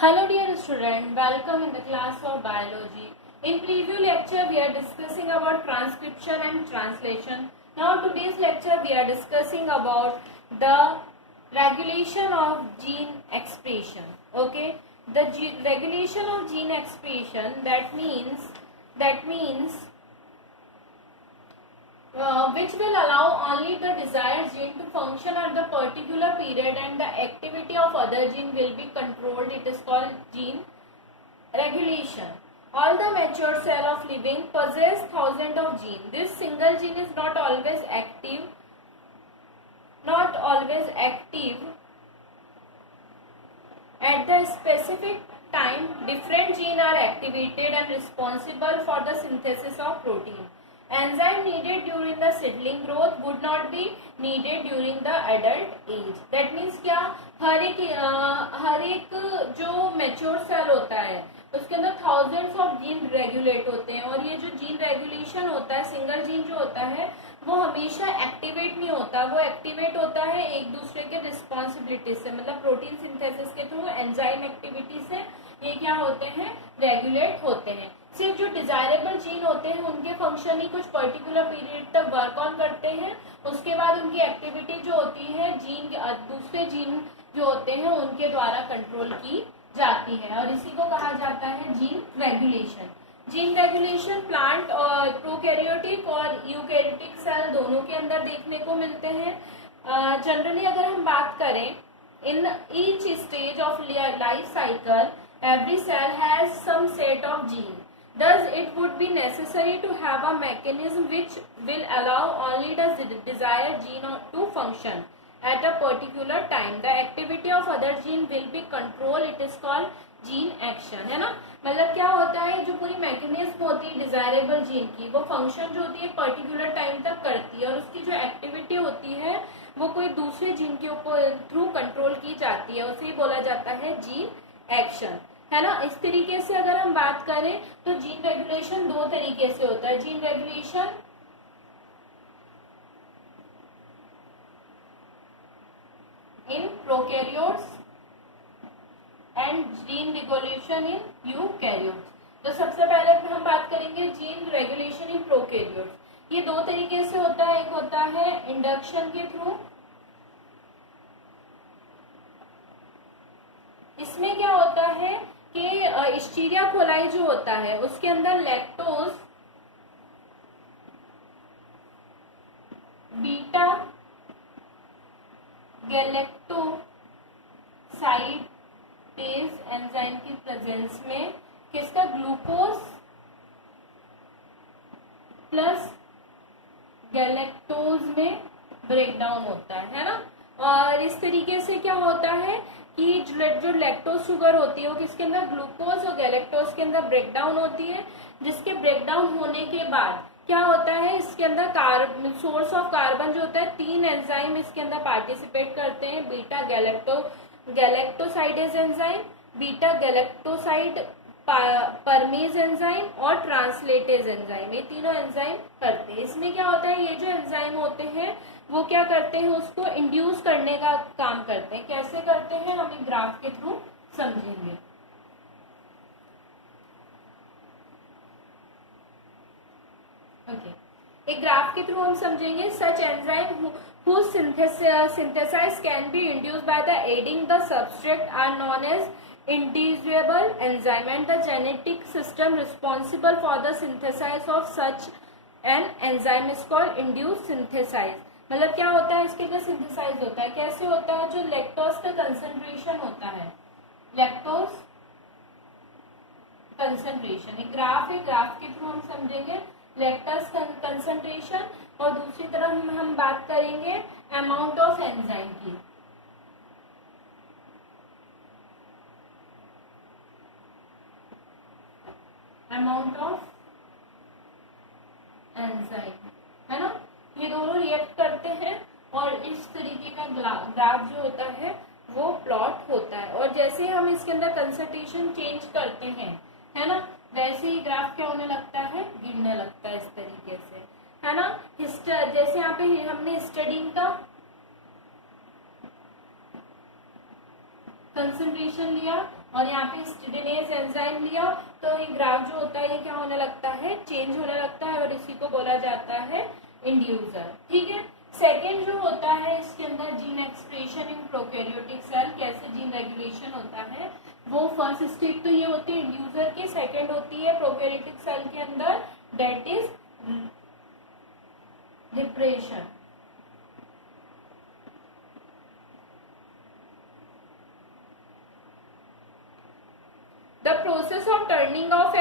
Hello dear student, welcome in the class of biology. In preview lecture we are discussing about transcription and translation. Now today's lecture we are discussing about the regulation of gene expression. Okay, the regulation of gene expression that means which will allow only the desired gene to function at the particular period and the activity of other gene will be controlled. It is called gene regulation. All the mature cell of living possess thousands of genes. This single gene is not always active. At the specific time, different genes are activated and responsible for the synthesis of protein. Enzyme needed during the seedling growth would not be needed during the adult age. That means क्या, हर एक जो mature cell होता है उसके अंदर thousands of gene regulate होते हैं, और ये जो जीन रेगुलेशन होता है, सिंगल जीन जो होता है वो हमेशा एक्टिवेट नहीं होता, वो एक्टिवेट होता है एक दूसरे के रिस्पॉन्सिबिलिटी से, मतलब प्रोटीन सिंथेसिस के थ्रू, एंजाइम एक्टिविटी से ये क्या होते हैं, रेगुलेट होते हैं। सिर्फ जो डिजायरेबल जीन होते हैं उनके फंक्शन ही कुछ पर्टिकुलर पीरियड तक वर्क ऑन करते हैं, उसके बाद उनकी एक्टिविटी जो होती है जीन दूसरे जीन जो होते हैं उनके द्वारा कंट्रोल की जाती है, और इसी को कहा जाता है gene regulation. Gene regulation plant और प्रोकैरियोटिक और यूकैरियोटिक सेल दोनों के अंदर देखने को मिलते हैं। जनरली अगर हम बात करें, in each stage of life cycle every cell has some set of genes. Thus, it would be necessary to have a mechanism which will allow only the desired gene to function at a particular time. The activity of other gene will be controlled. It is called gene action. है ना, मतलब क्या होता है, जो पूरी mechanism होती है डिजायरेबल जीन की, वो फंक्शन जो होती है पर्टिकुलर टाइम तक करती है, और उसकी जो एक्टिविटी होती है वो कोई दूसरे जीन के ऊपर थ्रू कंट्रोल की जाती है, उसे बोला जाता है जीन एक्शन, है ना। इस तरीके से अगर हम बात करें तो जीन रेगुलेशन दो तरीके से होता है, gene regulation in prokaryotes and gene regulation in eukaryotes. तो सबसे पहले हम बात करेंगे जीन रेगुलेशन इन प्रोकैरियोट्स। ये दो तरीके से होता है, एक होता है इंडक्शन के थ्रू। इसमें क्या होता है कि स्टीरिया कोलाई जो होता है उसके अंदर लैक्टोज बीटा गैलेक्टोसाइडेज एंजाइम की प्रेजेंस में किसका, ग्लूकोज प्लस गैलेक्टोज में ब्रेकडाउन होता है ना। और इस तरीके से क्या होता है कि जो लैक्टोज शुगर होती है वो किसके अंदर, ग्लूकोज और गैलेक्टोज के अंदर ब्रेकडाउन होती है, जिसके ब्रेकडाउन होने के बाद क्या होता है, इसके अंदर सोर्स ऑफ कार्बन जो होता है, तीन एंजाइम इसके अंदर पार्टिसिपेट करते हैं, beta galactosidase enzyme, beta galactoside permease enzyme और ट्रांसलेटेज एंजाइम, ये तीनों एंजाइम करते हैं। इसमें क्या होता है, ये जो एंजाइम होते हैं वो क्या करते हैं, उसको इंड्यूस करने का काम करते हैं। कैसे करते हैं हम एक ग्राफ के थ्रू समझेंगे। एक ग्राफ के थ्रू हम समझेंगे। सच enzyme whose synthesis can be induced by the aiding the substrate are known as indivisible enzyme, and the genetic system responsible for the synthesis of such an enzyme is called induced synthesis। मतलब क्या होता है, इसके अंदर synthesise होता है। कैसे होता है, जो लैक्टोज का कंसंट्रेशन होता है, लैक्टोज कंसंट्रेशन, एक ग्राफ है, ग्राफ के थ्रू हम समझेंगे लैक्टोज कंसंट्रेशन, और दूसरी तरफ हम बात करेंगे अमाउंट ऑफ एंजाइम की। अमाउंट ऑफ एंजाइम, है ना, ये दोनों रिएक्ट करते हैं और इस तरीके का ग्राफ जो होता है वो प्लॉट होता है। और जैसे हम इसके अंदर कंसंट्रेशन चेंज करते हैं, है ना, वैसे ही ग्राफ क्या होने लगता है, गिरने लगता है, इस तरीके से, है ना। जैसे यहाँ पे हमने हिस्टडीन का कंसंट्रेशन लिया और यहाँ पे हिस्टिडाइनेज एंजाइम लिया, तो ये ग्राफ जो होता है ये क्या होने लगता है, चेंज होने लगता है और इसी को बोला जाता है इंड्यूसर। ठीक है। सेकेंड जो होता है इसके अंदर gene expression in prokaryotic cell, कैसे जीन रेगुलेशन होता है, वो फर्स्ट स्टेप तो ये होती है इंड्यूसर की, सेकेंड होती है प्रोकैरियोटिक सेल के अंदर, that is repression. The process of turning of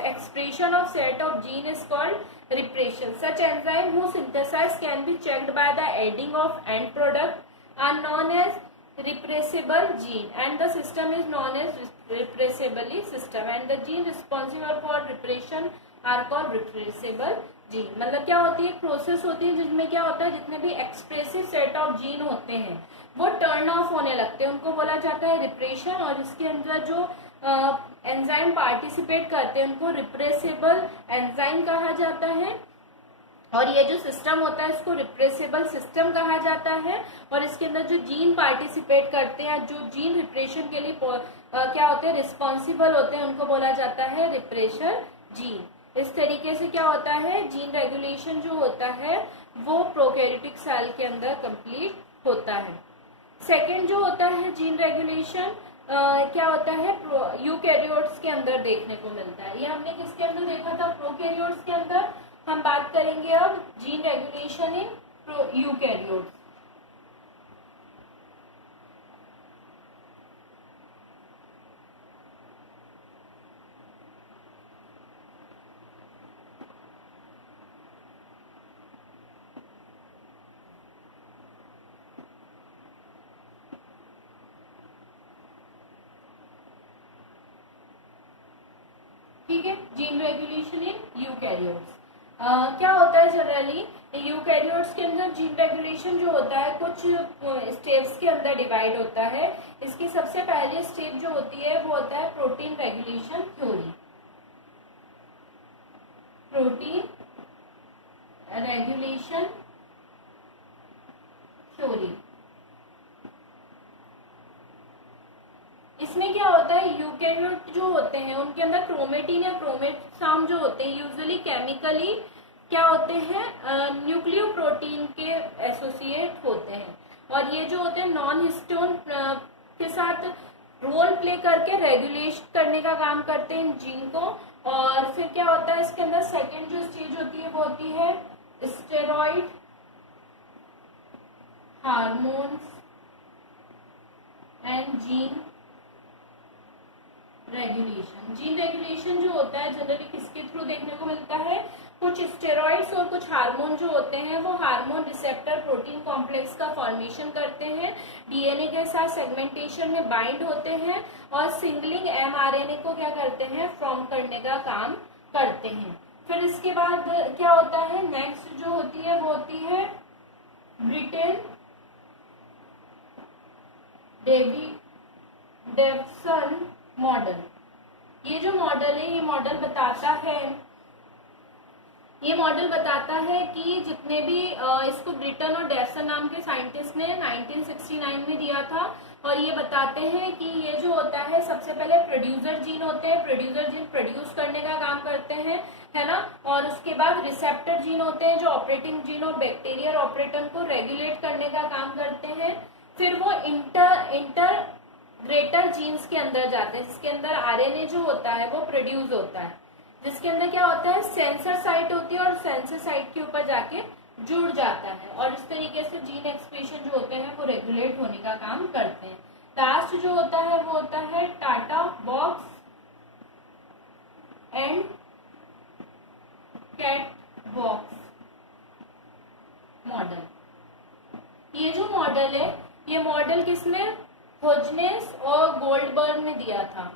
expression of set of gene is called repression. Such enzyme whose synthesis can be checked by the adding of end product are known as repressible gene, and the system is known as repressible system, and the gene responsible for repression are called repressible gene. मतलब क्या होती है, एक process होती है जिसमें क्या होता है, जितने भी एक्सप्रेसिव सेट ऑफ जीन होते हैं वो टर्न ऑफ होने लगते हैं, उनको बोला जाता है रिप्रेशन, और इसके अंदर जो एंजाइम पार्टिसिपेट करते हैं उनको रिप्रेसिबल एंजाइम कहा जाता है, और ये जो सिस्टम होता है इसको रिप्रेसिबल सिस्टम कहा जाता है, और इसके अंदर जो जीन पार्टिसिपेट करते हैं, जो जीन रिप्रेशन के लिए क्या होते हैं, रिस्पॉन्सिबल होते हैं, उनको बोला जाता है रिप्रेशर जीन। इस तरीके से क्या होता है, जीन रेगुलेशन जो होता है वो प्रोकैरियोटिक सेल के अंदर कंप्लीट होता है। सेकेंड जो होता है जीन रेगुलेशन क्या होता है, यूकैरियोट्स के अंदर देखने को मिलता है। ये हमने किसके अंदर देखा था, प्रोकैरियोट्स के अंदर। हम बात करेंगे अब जीन रेगुलेशन इन यूकैरियोट्स। ठीक है, जीन रेगुलेशन इन यूकैरियोट्स क्या होता है, जनरली यूकैरियोट्स के अंदर जीन रेगुलेशन जो होता है कुछ स्टेप्स के अंदर डिवाइड होता है। इसकी सबसे पहली स्टेप जो होती है वो होता है protein regulation theory. Protein regulation theory, इसमें क्या होता है, यूकैरियोट जो होते हैं उनके अंदर क्रोमेटिन या क्रोमेटोसोम जो होते हैं यूजुअली केमिकली क्या होते हैं, न्यूक्लियोप्रोटीन के एसोसिएट होते हैं, और ये जो होते हैं नॉन हिस्टोन के साथ रोल प्ले करके रेगुलेट करने का काम करते हैं इन जीन को। और फिर क्या होता है इसके अंदर सेकेंड जो स्टेज होती है वो होती है steroid hormones and gene regulation. Gene regulation जो होता है जनरली किसके थ्रू देखने को मिलता है, कुछ स्टेरॉइड्स और कुछ हार्मोन जो होते हैं वो हार्मोन रिसेप्टर प्रोटीन कॉम्प्लेक्स का फॉर्मेशन करते हैं, डीएनए के साथ सेगमेंटेशन में बाइंड होते हैं और सिंगलिंग एमआरएनए को क्या करते हैं, फॉर्म करने का काम करते हैं। फिर इसके बाद क्या होता है, नेक्स्ट जो होती है वो होती है ब्रिटेन डेविसन मॉडल। ये जो मॉडल है ये मॉडल बताता है कि जितने भी इसको ब्रिटन और डेविसन नाम के साइंटिस्ट ने 1969 में दिया था, और ये बताते हैं कि ये जो होता है सबसे पहले प्रोड्यूसर जीन होते हैं, प्रोड्यूसर जीन प्रोड्यूस करने का काम करते हैं, है ना, और उसके बाद रिसेप्टर जीन होते हैं जो ऑपरेटिंग जीन और बैक्टीरियल ऑपरेटन को रेगुलेट करने का काम करते हैं। फिर वो इंटरग्रेटर जीन्स के अंदर जाते हैं जिसके अंदर आरएनए जो होता है वो प्रोड्यूस होता है, जिसके अंदर क्या होता है सेंसर साइट होती है और सेंसर साइट के ऊपर जाके जुड़ जाता है, और इस तरीके से जीन एक्सप्रेशन जो होते हैं वो रेगुलेट होने का काम करते हैं। लास्ट जो होता है वो होता है TATA box and CAT box model. ये जो मॉडल है ये मॉडल किसने, होजनेस और गोल्डबर्ग ने दिया था।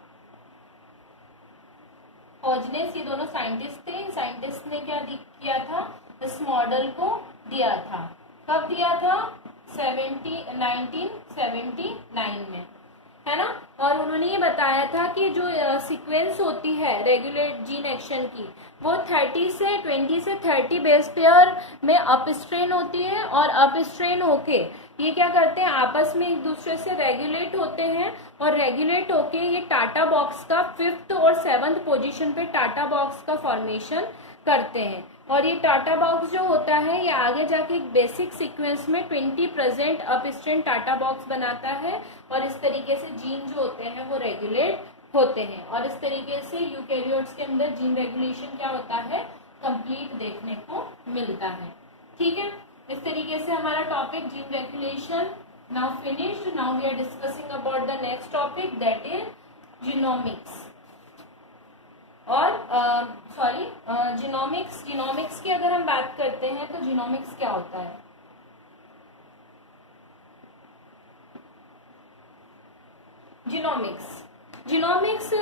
होजनेस ये दोनों साइंटिस्ट थे, इन साइंटिस्ट ने क्या किया था, इस मॉडल को दिया था। कब दिया था, 1979 में, है ना। और उन्होंने ये बताया था कि जो सीक्वेंस होती है रेगुलेट जीन एक्शन की वो 20 से 30 बेस पेयर में अप स्ट्रेन होती है, और अप स्ट्रेन होके ये क्या करते हैं, आपस में एक दूसरे से रेगुलेट होते हैं और रेगुलेट होके ये टाटा बॉक्स का 5th और 7th पोजीशन पे टाटा बॉक्स का फॉर्मेशन करते हैं। और ये टाटा बॉक्स जो होता है ये आगे जाके एक बेसिक सीक्वेंस में 20% अपस्ट्रीम टाटा बॉक्स बनाता है और इस तरीके से जीन जो होते हैं वो रेगुलेट होते हैं। और इस तरीके से यूकैरियोट्स के अंदर जीन रेगुलेशन क्या होता है, कंप्लीट देखने को मिलता है। ठीक है, इस तरीके से हमारा topic gene regulation now finished. Now we are discussing about the next topic that is genomics. और जीनोमिक्स की अगर हम बात करते हैं तो जीनोमिक्स क्या होता है। जीनोमिक्स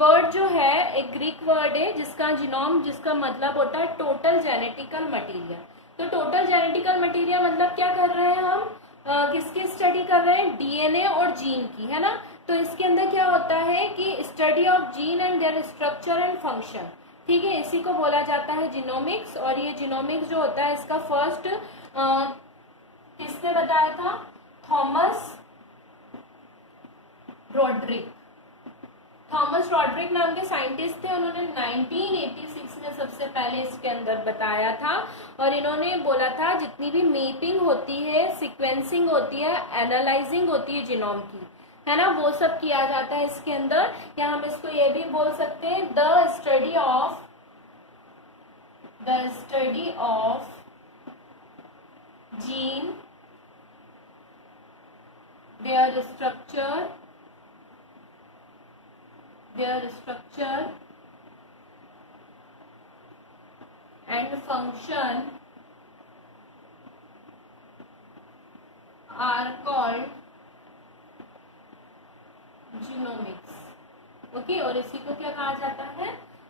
वर्ड जो है एक ग्रीक वर्ड है जिसका जीनोम, जिसका मतलब होता है टोटल जेनेटिकल मटेरियल। तो टोटल जेनेटिकल मटेरियल मतलब क्या कर रहे हैं हम, किसकी स्टडी कर रहे हैं, डीएनए और जीन की, है ना। तो इसके अंदर क्या होता है कि study of gene and there structure and function. ठीक है, इसी को बोला जाता है जीनोमिक्स। और ये जीनोमिक्स जो होता है इसका फर्स्ट किसने बताया था, थॉमस रॉड्रिक नाम के साइंटिस्ट थे। उन्होंने 1986 में सबसे पहले इसके अंदर बताया था। और इन्होंने बोला था जितनी भी मैपिंग होती है, सीक्वेंसिंग होती है, एनालाइजिंग होती है जीनोम की, है ना, वो सब किया जाता है इसके अंदर। या हम इसको ये भी बोल सकते हैं the study of gene, their structure and function are called genomics. Okay, और इसी को क्या कहा जाता है,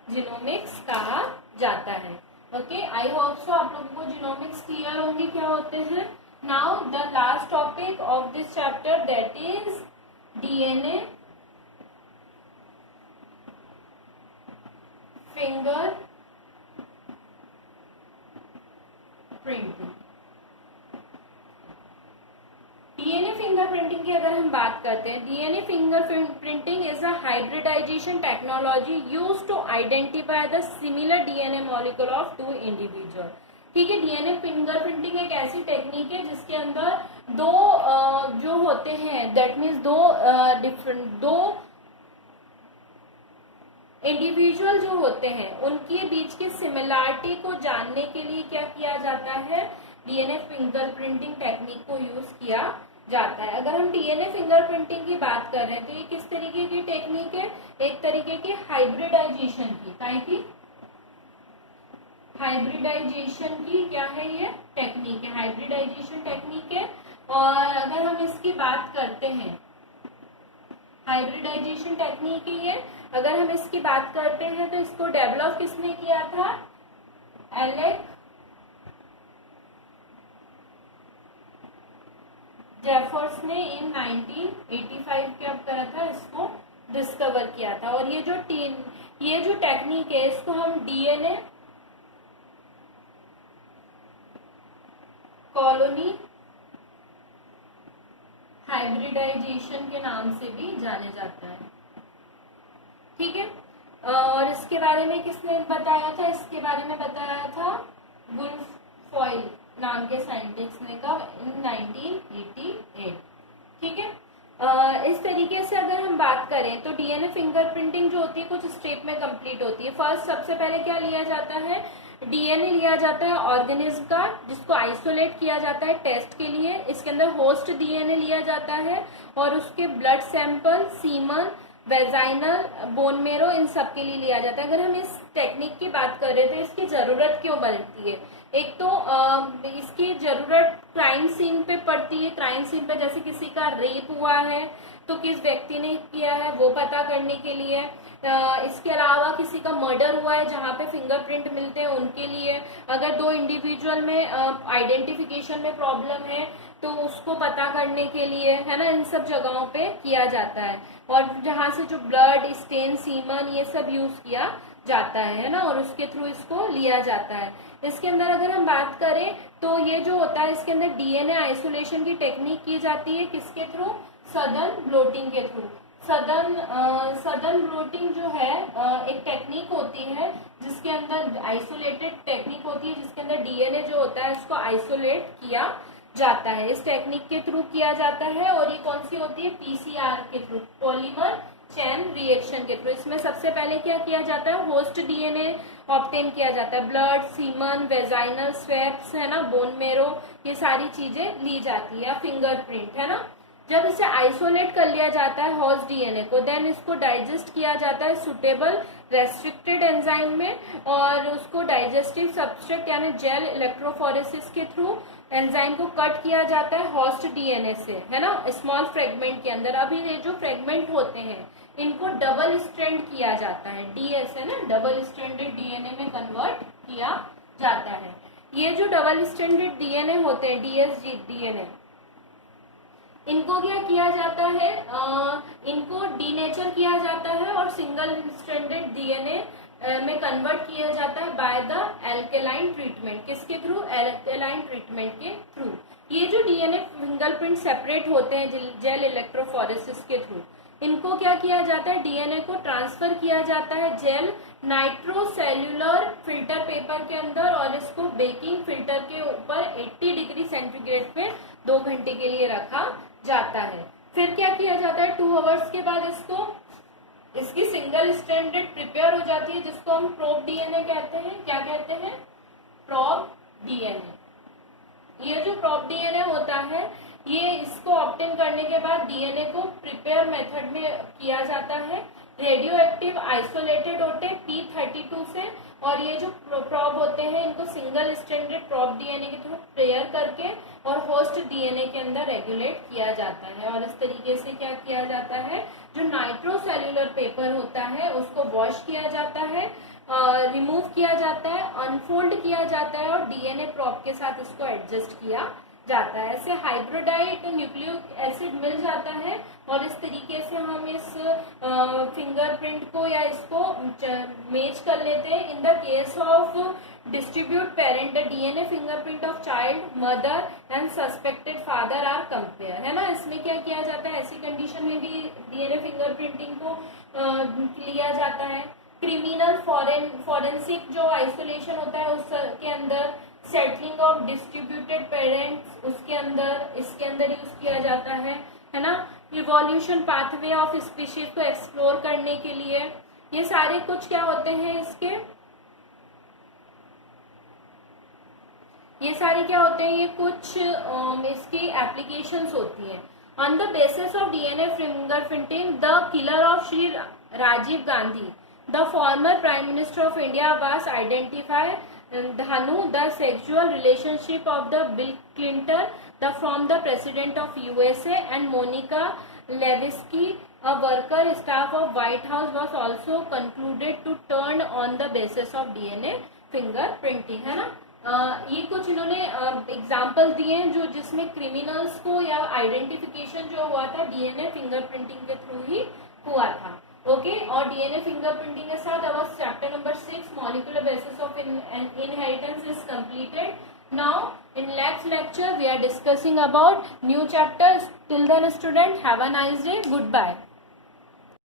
जीनोमिक्स कहा जाता है। ओके, आई होप सो आप लोगों को जीनोमिक्स क्लियर होंगे क्या होते हैं। Now the last topic of this chapter that is DNA finger printing. DNA fingerprinting की अगर हम बात करते हैं, DNA fingerprinting is a hybridisation technology used to identify the similar DNA molecule of two individual. ठीक है, डीएनए फिंगरप्रिंटिंग एक ऐसी टेक्निक है जिसके अंदर दो जो होते हैं, दैट मीन्स दो इंडिविजुअल जो होते हैं उनके बीच की सिमिलरिटी को जानने के लिए क्या किया जाता है, डीएनए फिंगरप्रिंटिंग टेक्निक को यूज किया जाता है। अगर हम डीएनए फिंगरप्रिंटिंग की बात कर रहे हैं तो ये किस तरीके की टेक्निक है, एक तरीके की हाइब्रिडाइजेशन की, हाइब्रिडाइजेशन की क्या है, ये टेक्निक है, हाइब्रिडाइजेशन टेक्निक है। और अगर हम इसकी बात करते हैं, हाइब्रिडाइजेशन टेक्निक ही है, अगर हम इसकी बात करते हैं तो इसको डेवलप किसने किया था, एलेक जेफर्स ने इन 1985 के अब करा था, इसको डिस्कवर किया था। और ये जो टेक्निक है इसको हम डीएनए कॉलोनी हाइब्रिडाइजेशन के नाम से भी जाने जाता है। ठीक है, और इसके बारे में किसने बताया था, इसके बारे में बताया था गुलफॉइल नाम के साइंटिस्ट ने कब, इन 1988। ठीक है, इस तरीके से अगर हम बात करें तो डीएनए फिंगरप्रिंटिंग जो होती है कुछ स्टेप में कंप्लीट होती है। फर्स्ट सबसे पहले क्या लिया जाता है, डीएनए लिया जाता है ऑर्गेनिज्म का, जिसको आइसोलेट किया जाता है टेस्ट के लिए। इसके अंदर होस्ट डीएनए लिया जाता है और उसके blood sample, semen, vaginal, bone marrow, इन सब के लिए लिया जाता है। अगर हम इस टेक्निक की बात कर रहे थे इसकी जरूरत क्यों पड़ती है, एक तो इसकी जरूरत क्राइम सीन पे पड़ती है। क्राइम सीन पे जैसे किसी का रेप हुआ है तो किस व्यक्ति ने किया है वो पता करने के लिए। इसके अलावा किसी का मर्डर हुआ है जहाँ पे फिंगरप्रिंट मिलते हैं उनके लिए। अगर दो इंडिविजुअल में आइडेंटिफिकेशन में प्रॉब्लम है तो उसको पता करने के लिए, है ना, इन सब जगहों पे किया जाता है। और जहाँ से जो ब्लड, स्टेन, सीमन ये सब यूज किया जाता है ना, और उसके थ्रू इसको लिया जाता है। इसके अंदर अगर हम बात करें तो ये जो होता है इसके अंदर डीएनए आइसोलेशन की टेक्निक की जाती है किसके थ्रू, सदर्न ब्लोटिंग के थ्रू। सदर्न ब्लोटिंग जो है एक टेक्निक होती है जिसके अंदर आइसोलेटेड टेक्निक होती है, जिसके अंदर डीएनए जो होता है उसको आइसोलेट किया जाता है, इस टेक्निक के थ्रू किया जाता है। और ये कौन सी होती है, पीसीआर के थ्रू, पॉलीमर चेन रिएक्शन के थ्रू। इसमें सबसे पहले क्या किया जाता है, होस्ट डीएनए ऑब्टेन किया जाता है, ब्लड, सीमन, वेजाइनल स्वैप्स है ना, बोन मेरो, ये सारी चीजें ली जाती है, फिंगरप्रिंट है ना। जब इसे आइसोलेट कर लिया जाता है होस्ट डीएनए को, देन इसको डाइजेस्ट किया जाता है सुटेबल रेस्ट्रिक्टेड एंजाइम में, और उसको डाइजेस्टिव सब्सट्रेट यानी जेल इलेक्ट्रोफोरेसिस के थ्रू एंजाइम को कट किया जाता है होस्ट डीएनए से, है ना, स्मॉल फ्रेगमेंट के अंदर। अभी ये जो फ्रेगमेंट होते हैं इनको डबल स्ट्रैंड किया जाता है, डीएस है ना, डबल स्ट्रैंडेड डीएनए में कन्वर्ट किया जाता है। ये जो डबल स्ट्रैंडेड डीएनए होते हैं, डीएसजी डीएनए, इनको क्या किया जाता है, इनको डीनेचर किया जाता है और सिंगल स्ट्रैंडेड डीएनए में कन्वर्ट किया जाता है बाय द एल्केलाइन ट्रीटमेंट। किसके थ्रू, एल्केलाइन ट्रीटमेंट के थ्रू। ये जो डीएनए फिंगरप्रिंट सेपरेट होते हैं जेल इलेक्ट्रोफोरेसिस के थ्रू, इनको क्या किया जाता है, डीएनए को ट्रांसफर किया जाता है जेल नाइट्रोसेल्यूलर फिल्टर पेपर के अंदर, और इसको बेकिंग फिल्टर के ऊपर 80 डिग्री सेंटीग्रेड पे 2 घंटे के लिए रखा जाता है। फिर क्या किया जाता है, 2 आवर्स के बाद इसकी सिंगल स्ट्रैंडेड प्रिपेयर हो जाती है, जिसको हम प्रोब डीएनए कहते हैं। क्या कहते हैं, प्रोब डीएनए। ये जो प्रोब डीएनए होता है, ये इसको ऑब्टेन करने के बाद डीएनए को प्रिपेयर मेथड में किया जाता है, रेडियो एक्टिव आइसोलेटेड होते हैं P32 से, और ये जो प्रोब होते हैं इनको सिंगल स्ट्रैंडेड प्रोब डीएनए के थ्रू प्रेयर करके और होस्ट डीएनए के अंदर रेगुलेट किया जाता है। और इस तरीके से क्या किया जाता है, जो नाइट्रोसेल्यूलर पेपर होता है उसको वॉश किया जाता है, रिमूव किया जाता है, अनफोल्ड किया जाता है और डीएनए प्रोब के साथ इसको एडजस्ट किया जाता है। ऐसे हाइब्रिडाइड न्यूक्लिक एसिड मिल जाता है, और इस तरीके से हम इस फिंगरप्रिंट को या इसको मैच कर लेते हैं। In the case of distribute parent, the DNA fingerprint of child, mother and suspected father are compare, है ना। इसमें क्या किया जाता है, ऐसी कंडीशन में भी डीएनए फिंगरप्रिंटिंग को लिया जाता है। क्रिमिनल फॉरेंसिक जो आइसोलेशन होता है उसके अंदर, सेटलिंग ऑफ डिस्ट्रीब्यूटेड पेरेंट्स उसके अंदर, इसके अंदर यूज किया जाता है ना। इवोल्यूशन पाथवे ऑफ स्पीशीज को एक्सप्लोर करने के लिए, ये सारे कुछ क्या होते हैं इसके, ये सारे क्या होते हैं, ये कुछ इसकी एप्लीकेशंस होती हैं। On the basis of DNA fingerprinting, the killer of Shri Rajiv Gandhi, the former prime minister of India, was identified Dhanu, the sexual relationship of the Bill Clinton, from the President of USA, and Monica Lewinsky, a worker staff of White House, was also concluded to turn on the basis of DNA fingerprinting, है ना। ये कुछ इन्होंने example दिए हैं जो जिसमें criminals को या आइडेंटिफिकेशन जो हुआ था डीएनए फिंगरप्रिंटिंग के थ्रू ही हुआ था। ओके, और डीएनए फिंगरप्रिंटिंग के साथ our chapter number 6 molecular basis of inheritance is completed. Now in next lecture we are discussing about new chapters. Till then student, have a nice day, good bye.